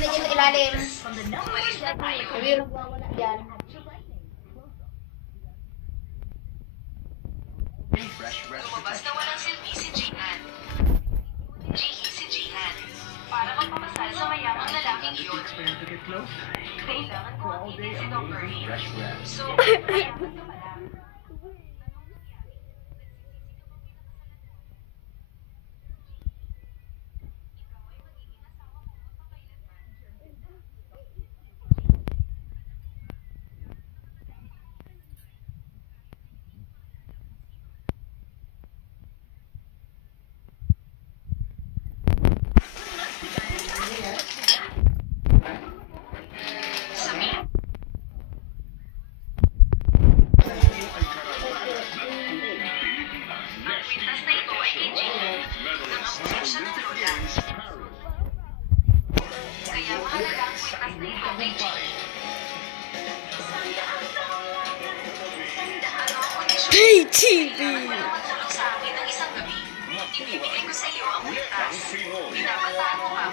na dyan sa ilalim. Sabi yung nagwawala dyan. Lumabas na walang silbi si Jihan. Jihi si Jihan. Para magpamasal sa mayamang lalaking iyon. Kailangan ko agitin si Dr. Lee. So, mayaman ka pala. PTV! Sa akin ng isang gabi, ibibigay ko sa iyo ang kwintas. Binabasaan mo nga.